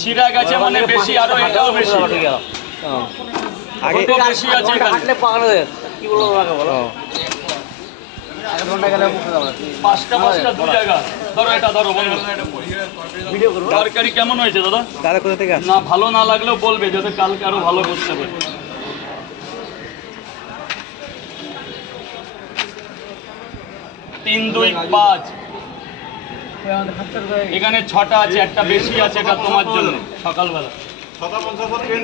ছিঁড়া গেছে মানে বেশি আরও এটাও বেশি। আগে বেশি আছে কাটলে পাগল কি বলব তোমাকে বলো তরকারি কেমন হয়েছে দাদা? দাদা কোথা থেকে না ভালো না লাগলেও বলবে যাতে কালকে আরও ভালো করতে পারে। তিন দুই পাঁচ। এখানে ছটা আছে একটা বেশি আছে এটা তোমার জন্য। সকালবেলা। ছটা পঞ্চাশ ট্রেন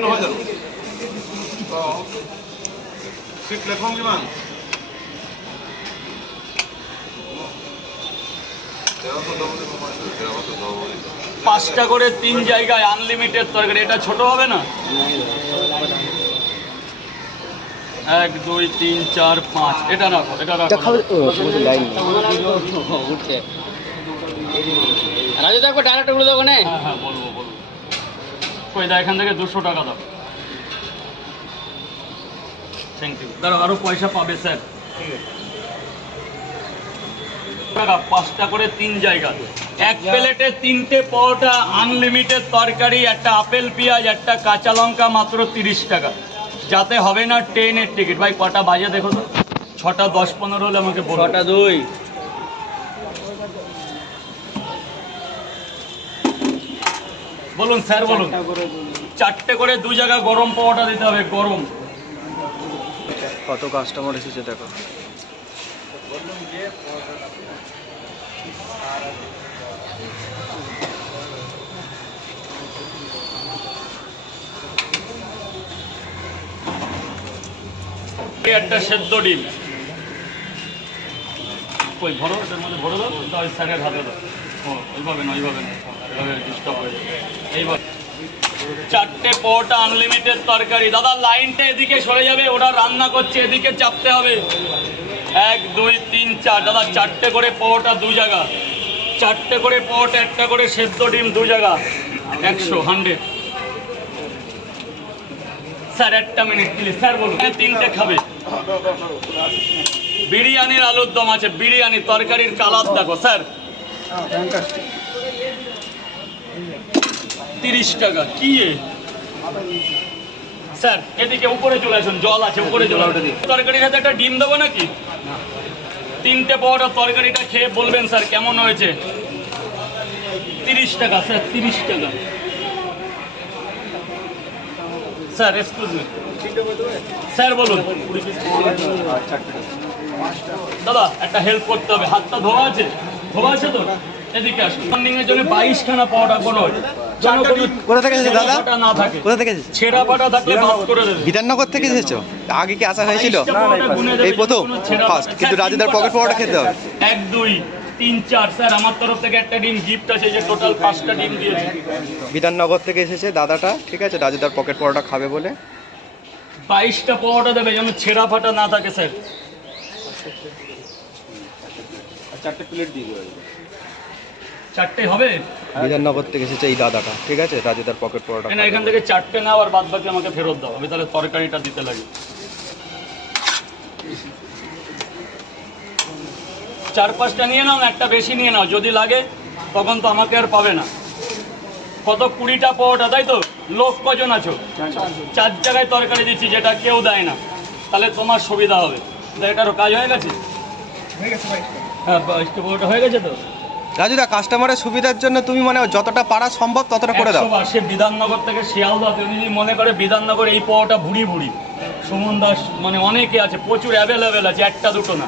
কিমান বুলি পাঁচটা করে তিন জায়গায় আনলিমিটেড তরকারি। এটা ছোট হবে না? এক দুই তিন চার পাঁচ। এটা রাখো এটা রাখো। রাজু একবার ডাইরেক্ট বলে দেবো না হ্যাঁ হ্যাঁ বলব বলব। কই দা এখান থেকে দুশো টাকা দাও। থ্যাংক ইউ দাঁড়াও আরও পয়সা পাবে স্যার। টাকা পাঁচটা করে তিন জায়গা। এক প্লেটে তিনটে পরোটা আনলিমিটেড তরকারি একটা আপেল পেঁয়াজ একটা কাঁচা লঙ্কা মাত্র তিরিশ টাকা। যাতে হবে না ট্রেনের টিকিট। ভাই কটা বাজে দেখো তো? ছটা দশ পনেরো হলে আমাকে বলো ছটা দুই। বলুন স্যার বলুন। চারটে করে দু জায়গা গরম পাওয়াটা দিতে হবে গরম। কত কাস্টমার এসেছে দেখো। একটা সেদ্ধ ডিম। কই ভরো? এটার মধ্যে ভরে দাও ওই স্যারের হাতে দাও। হয়ে এইভাবে চারটে পরোটা আনলিমিটেড তরকারি। দাদা লাইনটা এদিকে সরে যাবে ওটা রান্না করছে এদিকে চাপতে হবে। এক দুই তিন চার। দাদা চারটে করে পরোটা দু জায়গা। চারটে করে পরোটা একটা করে সেদ্ধ ডিম দু জায়গা। একশো হান্ড্রেড স্যার একটা মিনিট প্লিজ স্যার বলুন হ্যাঁ, তিনটে খাবে। বিরিয়ানির আলুর দম আছে বিরিয়ানি তরকারির কালার দেখো স্যার। তিরিশ টাকা কি? স্যার এদিকে উপরে চলে আসুন জল আছে উপরে জল তরকারির সাথে একটা ডিম দেবো নাকি? তিনটে বড় তরকারিটা খেয়ে বলবেন স্যার কেমন হয়েছে? তিরিশ টাকা স্যার তিরিশ টাকা। স্যার এক্সকিউজ মি স্যার বলুন। দাদা একটা হেল্প করতে হবে হাতটা ধোয়া আছে? ধোয়া আছে তো এদিকে আসুন মর্নিং এর জন্য বাইশ খানা পাওয়াটা কোনো কোথা থেকে এসেছে দাদা? ছেঁড়া ফাটা না থাকে। কোথা থেকে এসেছে? ছেঁড়া ফাটা থাকলে বাদ করে দেবে। বিধাননগর থেকে এসেছ? আগে কি আসা হয়েছিল? এই প্রথম? ছেঁড়া ফার্স্ট কিন্তু রাজুদার পকেট পাওয়াটা খেতে হবে। এক দুই তিন চার স্যার আমার তরফ থেকে একটা ডিম গিফট আছে যে টোটাল পাঁচটা ডিম দিয়েছে। বিধাননগর থেকে এসেছে দাদাটা ঠিক আছে? রাজুদার পকেট পরোটা খাবে বলে। বাইশটা পরোটা দেবে যেন ছেঁড়া ফাটা না থাকে স্যার। চারটে প্লেট দিয়ে দেবে। চারটে হবে? বিধাননগর থেকে এসেছে এই দাদাটা ঠিক আছে? রাজুদার পকেট পরোটা না এখান থেকে চারটে নাও আর বাদ বাকি আমাকে ফেরত দাও। আমি তাহলে তরকারিটা দিতে লাগে। চার পাঁচটা নিয়ে নাও একটা বেশি নিয়ে নাও। যদি লাগে তখন তো আমাকে আর পাবে না। কত কুড়িটা পাওয়াটা তাই তো? লোক কজন আছো? চার জায়গায় তরকারি দিচ্ছি যেটা কেউ দেয় না। তাহলে তোমার সুবিধা হবে। এটারও কাজ হয়ে গেছে? হ্যাঁ বাইশটা পাওয়াটা হয়ে গেছে তো? রাজুদা কাস্টমারের সুবিধার জন্য তুমি মানে যতটা পারা সম্ভব ততটা করে দাও। সে বিধাননগর থেকে শিয়ালদা তুমি যদি মনে করে বিধাননগর এই পাওয়াটা ভুড়ি ভুড়ি সুমন দাস মানে অনেকে আছে প্রচুর অ্যাভেলেবেল আছে একটা দুটো না।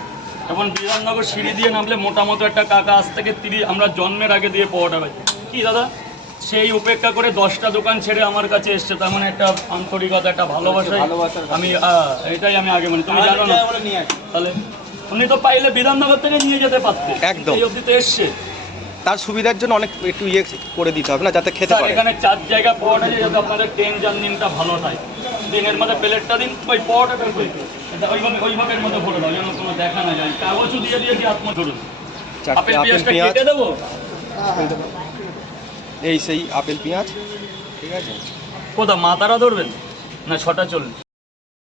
এখন বিধাননগর সিঁড়ি দিয়ে নামলে মোটামুটি একটা কাকা আজ থেকে তিরিশ আমরা জন্মের আগে দিয়ে পাওয়াটা পাই কি দাদা? সেই উপেক্ষা করে দশটা দোকান ছেড়ে আমার কাছে এসছে তার মানে একটা আন্তরিকতা একটা ভালোবাসা আমি এটাই আমি আগে মানে তুমি জানো না? তাহলে উনি তো পাইলে বিধাননগর থেকে নিয়ে যেতে পারতেন। একদম। এই অবধি তো এসছে। তার সুবিধার জন্য অনেক একটু ইয়ে করে দিতে হবে না যাতে খেতে পারে। এখানে চার জায়গা আছে যাতে আপনাদের ট্রেন জার্নিটা ভালো হয় দিনের মধ্যে প্লেটটা দিন ওই পাওয়াটা কই এটা ওইভাবে ওইভাবে মধ্যে ভরে দাও যেন কোনো দেখা না যায়। কাগজও দিয়ে দিয়েছি আত্ম ধরুন চারটে আপেল পেঁয়াজটা পেঁয়াজ। কেটে দেবো? এই সেই আপেল পেঁয়াজ। ঠিক আছে। কোথা মাতারা ধরবেন? না ছটা চল্লিশ?